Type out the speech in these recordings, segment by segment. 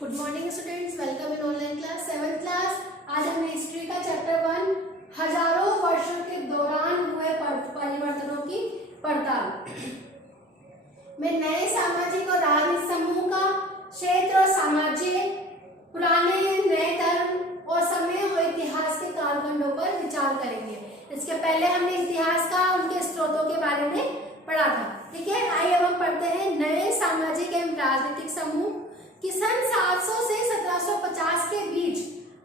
Good morning students, welcome in online class 7th class. आज हमने history का chapter 1 हजारों वर्षों के दौरान हुए परिवर्तनों की पड़ताल में नए सामाजिक और राजनीतिक समूह का क्षेत्र और साम्राज्य, पुराने नए धर्म और समय और इतिहास के कालखंडों पर विचार करेंगे। इसके पहले हमने इतिहास का उनके स्रोतों के बारे में पढ़ा था। ठीक है, आइए अब हम पढ़ते हैं नए सामाजिक एवं राजनीतिक समूह कि सन 700 से 1750 के बीच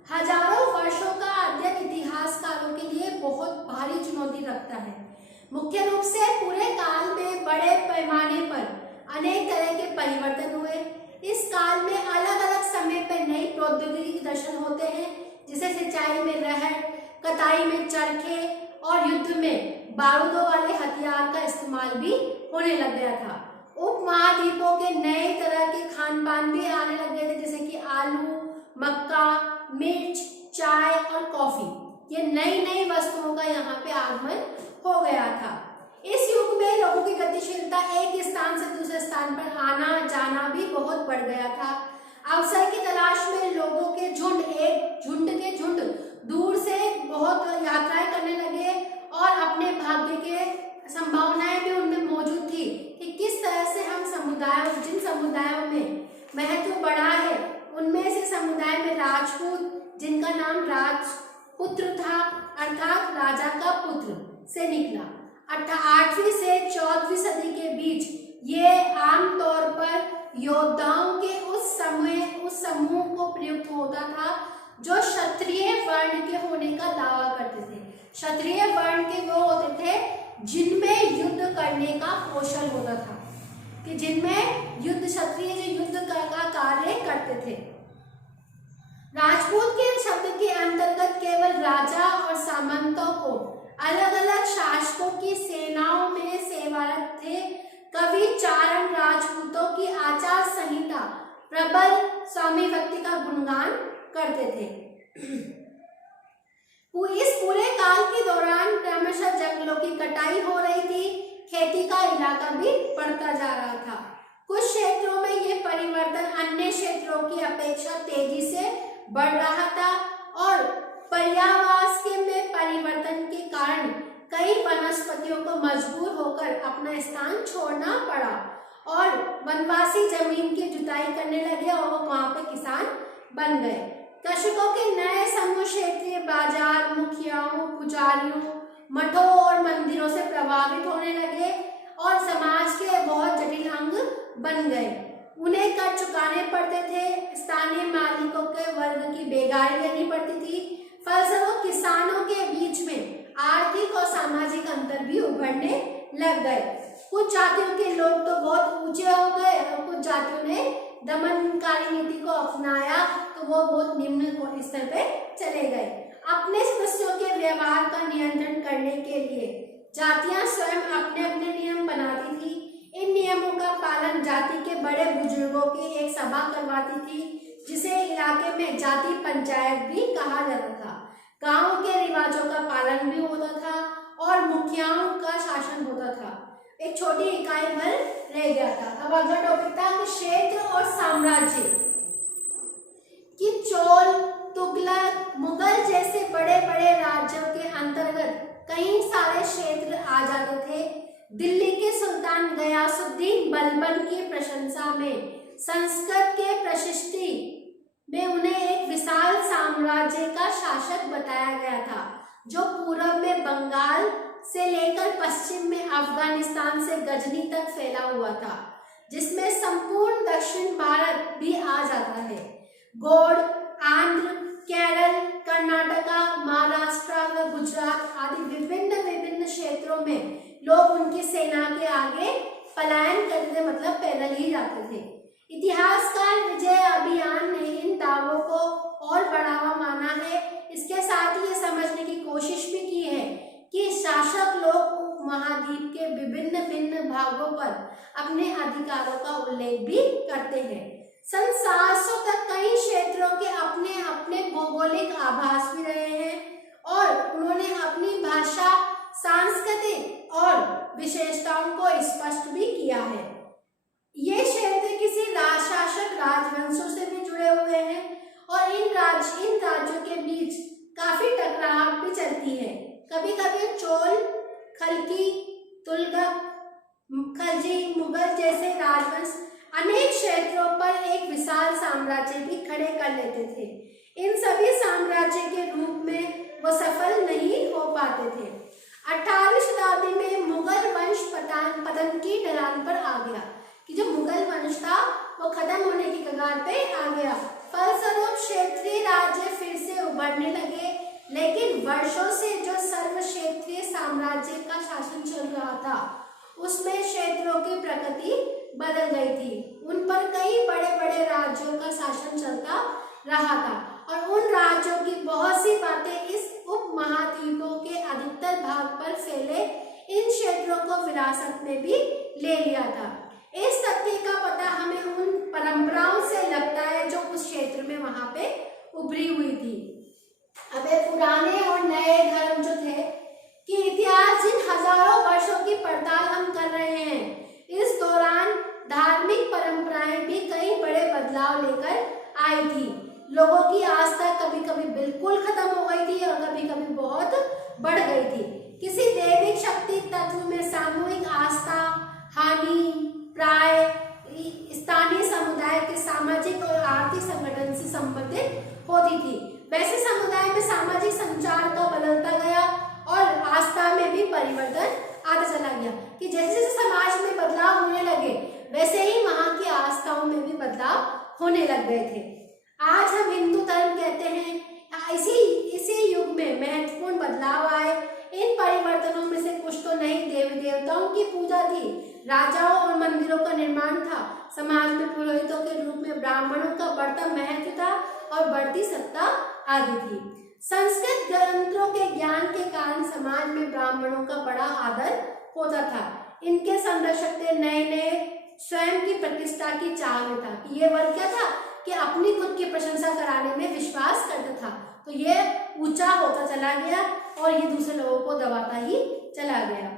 हजारों वर्षों का अध्ययन इतिहासकारों के लिए बहुत भारी चुनौती रखता है। मुख्य रूप से पूरे काल में बड़े पैमाने पर अनेक तरह के परिवर्तन हुए। इस काल में अलग अलग समय पर नई प्रौद्योगिकी दर्शन होते हैं, जिसे सिंचाई में रहर, कताई में चरखे और युद्ध में बारूदों वाले हथियार का इस्तेमाल भी होने लग गया था। उपमहाद्वीपों के नए तरह के खान पान भी आने लग गए थे, जैसे कि आलू, मक्का, मिर्च, चाय और कॉफी। ये नई नई वस्तुओं का यहाँ पे आगमन हो गया था। इस युग में लोगों की गतिशीलता एक स्थान से दूसरे स्थान पर आना जाना भी बहुत बढ़ गया था। अवसर की तलाश में लोगों के झुंड के झुंड दूर से बहुत यात्राएं करने लगे और अपने भाग्य के संभावनाएं भी उनमें मौजूद थी कि किस तरह से हम जिन समुदायों में महत्व बढ़ा है, उनमें से समुदाय में राजपूत, जिनका नाम राजपुत्र था अर्थात राजा का पुत्र से निकला। 8वीं से 14वीं सदी के बीच ये आमतौर पर योद्धाओं के उस समूह को प्रयुक्त होता था जो क्षत्रिय वर्ण के होने का दावा करते थे। क्षत्रिय वर्ण के वो होते थे जिनमें युद्ध करने का कौशल होता था, कि जिनमें क्षत्रिय जो युद्ध का कार्य करते थे। राजपूत के शब्द के अंतर्गत केवल राजा और सामंतों को अलग अलग शासकों की सेनाओं में सेवारत थे। कवि चारण राजपूतों की आचार संहिता प्रबल स्वामी भक्ति का गुणगान करते थे। इस पूरे काल के दौरान क्रमशः जंगलों की कटाई हो रही थी, खेती का इलाका भी बढ़ता जा रहा था। कुछ क्षेत्रों में ये परिवर्तन अन्य क्षेत्रों की अपेक्षा तेजी से बढ़ रहा था और पर्यावास में परिवर्तन के कारण कई वनस्पतियों को मजबूर होकर अपना स्थान छोड़ना पड़ा और वनवासी जमीन की जुताई करने लगे और वो वहां पे किसान बन गए। कृषकों के नए समूह क्षेत्रीय बाजार, मुखियाओं, पुजारियों, मठों और मंदिरों से प्रभावित होने लगे और समाज के बहुत जटिल अंग बन गए। उन्हें कर चुकाने पड़ते थे, स्थानीय मालिकों के वर्ग की बेगारी लेनी पड़ती थी। फलस्वरूप किसानों के बीच में आर्थिक और सामाजिक अंतर भी उभरने लग गए। कुछ जातियों के लोग तो बहुत ऊंचे हो गए और कुछ जातियों ने दमनकारी नीति को अपनाया तो वो बहुत निम्न स्तर पे चले गए। अपने सदस्यों के व्यवहार का नियंत्रण करने के लिए जातियां स्वयं अपने अपने नियम बनाती थी। इन नियमों का पालन जाति के बड़े बुजुर्गों की एक सभा करवाती थी, जिसे इलाके में जाति पंचायत भी कहा जाता था। गांव के रिवाजों का पालन भी होता था और मुखियाओं का शासन होता था। एक छोटी इकाई भर रह गया था। अब अगला टॉपिक था क्षेत्र और साम्राज्य कि चोल, तुगलक, मुगल जैसे बड़े बड़े राज्यों के अंतर्गत कई सारे क्षेत्र आ जाते थे। दिल्ली के सुल्तान गयासुद्दीन बलबन की प्रशंसा में संस्कृत के प्रशस्ति में उन्हें एक विशाल साम्राज्य का शासक बताया गया था, जो पूर्व में बंगाल से लेकर पश्चिम में अफगानिस्तान से गजनी तक फैला हुआ था, जिसमें संपूर्ण दक्षिण भारत भी आ जाता है। गौड़, आंध्र, केरल, कर्नाटका, महाराष्ट्र व गुजरात आदि विभिन्न क्षेत्रों में लोग उनकी सेना के आगे पलायन करते थे, मतलब पैदल ही जाते थे। इतिहासकार विजय अभियान ने इन दावों को और बढ़ावा माना है। इसके साथ ही ये समझने की कोशिश भी की है कि शासक लोग उपमहाद्वीप के विभिन्न भागों पर अपने अधिकारों का उल्लेख भी करते हैं। सन 700 तक कई क्षेत्रों के अपने अपने भौगोलिक आभास भी रहे हैं और उन्होंने अपनी भाषा, सांस्कृतिक और विशेषताओं को स्पष्ट भी किया है। ये क्षेत्र किसी शासक राजवंशों से भी जुड़े खिलजी, मुगल जैसे राजवंश अनेक क्षेत्रों पर एक विशाल साम्राज्य भी खड़े कर लेते थे। इन सभी साम्राज्य के रूप में वो सफल नहीं हो पाते थे। 18वीं शताब्दी में मुगल वंश पतन की ढलान पर आ गया, कि जो मुगल वंश था वो खत्म होने की कगार पे आ गया। फलस्वरूप क्षेत्रीय राज्य फिर से उभरने लगे, लेकिन वर्षों से जो सर्व क्षेत्रीय साम्राज्य का शासन चल रहा था उसमें क्षेत्रों की प्रकृति बदल गई थी। उन पर कई बड़े बड़े राज्यों का शासन चलता रहा था और उन राज्यों की बहुत सी बातें इस उपमहाद्वीपों के अधिकतर भाग पर फैले इन क्षेत्रों को विरासत में भी ले लिया था। इस तथ्य का पता हमें उन परंपराओं से लगता है जो उस क्षेत्र में वहां पे उभरी हुई थी। अब पुराने और नए धर्म जो थे कि इतिहास जिन हजारों वर्षों की पड़ताल हम कर रहे हैं, इस दौरान धार्मिक परंपराएं भी कई बड़े बदलाव लेकर आई थी। लोगों की आस्था कभी कभी बिल्कुल खत्म हो गई थी और कभी कभी बहुत बढ़ गई थी। किसी दैविक शक्ति तत्व में सामूहिक आस्था हानि प्राय स्थानीय समुदाय के सामाजिक और आर्थिक संगठन से संबंधित होती थी। वैसे समुदाय में सामाजिक संचार का बदलता गया और आस्था में भी परिवर्तन आता चला गया, कि जैसे जैसे समाज में बदलाव होने लगे वैसे ही वहां की आस्थाओं में भी बदलाव होने लग गए थे। आज हम हिंदू धर्म कहते हैं। इसी युग में महत्वपूर्ण बदलाव आए। इन परिवर्तनों में से कुछ तो नई देवी देवताओं की पूजा थी, राजाओं और मंदिरों का निर्माण था, समाज में पुरोहितों के रूप में ब्राह्मणों का बढ़ता महत्व था और बढ़ती सत्ता आदि थी। संस्कृत ग्रंथों के ज्ञान के कारण समाज में ब्राह्मणों का बड़ा आदर होता था। इनके संरक्षक थे नए नए स्वयं की प्रतिष्ठा की चाह में था, कि ये वर्ग क्या था कि अपनी खुद की प्रशंसा कराने में विश्वास करता था, तो ये ऊंचा होता चला गया और ये दूसरे लोगों को दबाता ही चला गया।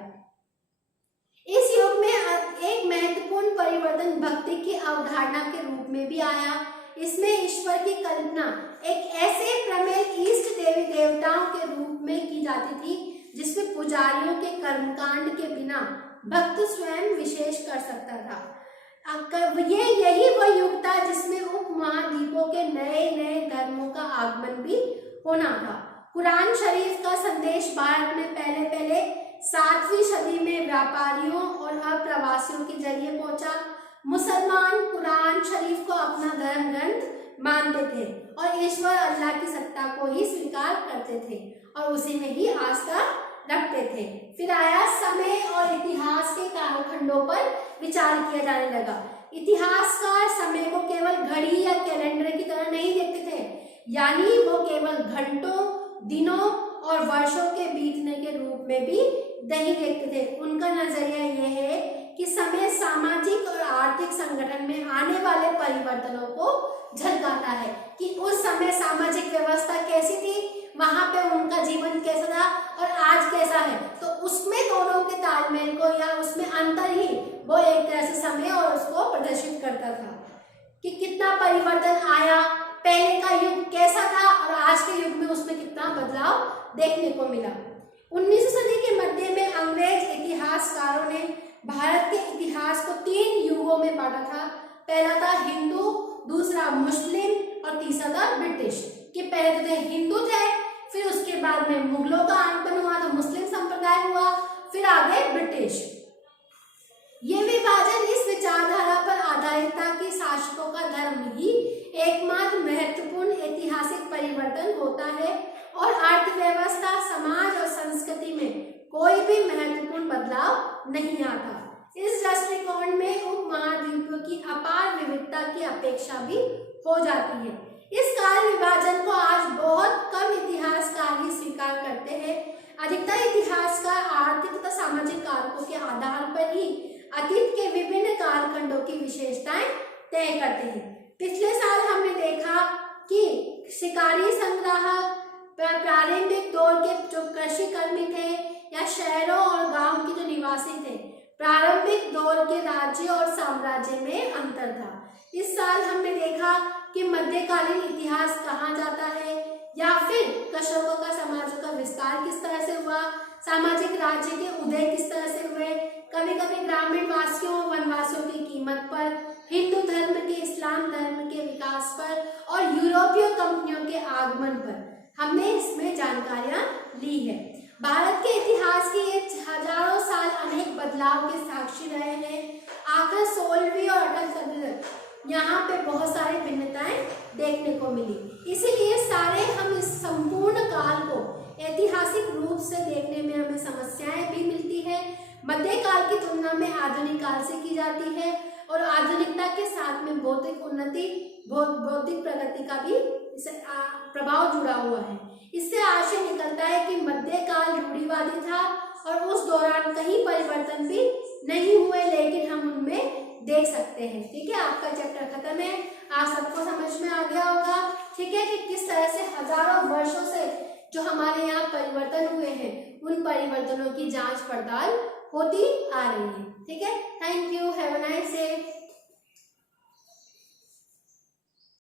इस युग में एक महत्वपूर्ण परिवर्तन भक्ति की अवधारणा के रूप में भी आया। इसमें ईश्वर की कल्पना एक ऐसे प्रमेय इष्ट देवी देवताओं के रूप में की जाती थी जिसमें पुजारियों के कर्मकांड के बिना भक्त स्वयं विशेष कर सकता था। यही वह युग था जिसमें उपमहाद्वीपों के नए नए धर्मों का आगमन भी होना था। कुरान शरीफ का संदेश भारत में पहले 7वीं सदी में व्यापारियों और अप्रवासियों के जरिए पहुंचा। मुसलमान कुरान शरीफ को अपना धर्म ग्रंथ मानते थे और ईश्वर अल्लाह की सत्ता को ही स्वीकार करते थे और उसी में ही आस्था रखते थे। फिर आया समय और इतिहास के कालखंडों पर विचार किया जाने लगा। इतिहासकार समय को केवल घड़ी या कैलेंडर की तरह नहीं देखते थे, यानी वो केवल घंटों दिनों और वर्षों के बीतने के रूप में भी नहीं देखते थे। उनका नजरिया यह है कि समय सामाजिक और आर्थिक संगठन में आने वाले परिवर्तनों को झलकाता है, कि उस समय सामाजिक व्यवस्था कैसी थी, वहां पे उनका जीवन कैसा था और आज कैसा है, तो उसमें दोनों के तालमेल को या उसमें अंतर ही वो एक तरह से समय और उसको प्रदर्शित करता था कि कितना परिवर्तन आया, पहले का युग कैसा था और आज के युग में उसमें कितना बदलाव देखने को मिला। 19वीं सदी के मध्य में अंग्रेज इतिहासकारों ने भारत के इतिहास को 3 युगों में बांटा था। पहला था हिंदू, दूसरा मुस्लिम और तीसरा था ब्रिटिश। कि पहले तो हिंदू थे, फिर उसके बाद में मुगलों का आगमन हुआ तो मुस्लिम संप्रदाय हुआ, फिर आगे ब्रिटिश। ये विभाजन इस विचारधारा पर आधारित था कि शासकों का धर्म ही एकमात्र महत्वपूर्ण ऐतिहासिक परिवर्तन होता है और अर्थव्यवस्था समाज और संस्कृति में कोई भी महत्वपूर्ण बदलाव नहीं आता। इस दृष्टिकोण में उपमहाद्वीपों की अपार विविधता की अपेक्षा भी हो जाती है। इस काल विभाजन को आज बहुत कम इतिहासकार ही स्वीकार करते हैं। अधिकतर इतिहासकार आर्थिक तथा सामाजिक कारकों के आधार पर ही अतीत के विभिन्न कालखंडों की विशेषताएं तय करते हैं। पिछले साल हमने देखा कि शिकारी संग्राहक, प्रारंभिक दौर के जो कृषि कर्मी थे या शहरों और गांव के जो निवासी थे, प्रारंभिक दौर के राज्य और साम्राज्य में अंतर था। इस साल हमने देखा कि मध्यकालीन इतिहास कहाँ जाता है या फिर कशकों का समाज का विस्तार किस तरह से हुआ, सामाजिक राज्य के उदय किस तरह से हुए, कभी कभी ग्रामीण वासियों और वनवासियों की कीमत पर, हिंदू धर्म के इस्लाम धर्म के विकास पर और यूरोपीय कंपनियों के आगमन पर हमने इसमें जानकारियां ली है। भारत के इतिहास के ये हजारों साल अनेक बदलाव के साक्षी रहे हैं। आखिर 16वीं और 18वीं सदी तक यहाँ पे बहुत सारी भिन्नताएं देखने को मिली। इसीलिए सारे हम इस संपूर्ण काल को ऐतिहासिक रूप से देखने में हमें समस्याएं भी मिलती है। मध्यकाल की तुलना में आधुनिक काल से की जाती है और आधुनिकता के साथ में बौद्धिक उन्नति, बौद्धिक प्रगति का भी प्रभाव जुड़ा हुआ है। इससे आशय निकलता है कि मध्यकाल रूढ़िवादी था और उस दौरान कई परिवर्तन भी नहीं हुए, लेकिन हम उनमें देख सकते हैं। ठीक है, आपका चैप्टर खत्म है। आप सबको समझ में आ गया होगा, ठीक है, कि किस तरह से हजारों वर्षों से जो हमारे यहाँ परिवर्तन हुए हैं उन परिवर्तनों की जांच पड़ताल होती आ रही है। ठीक है, thank you, have a nice day.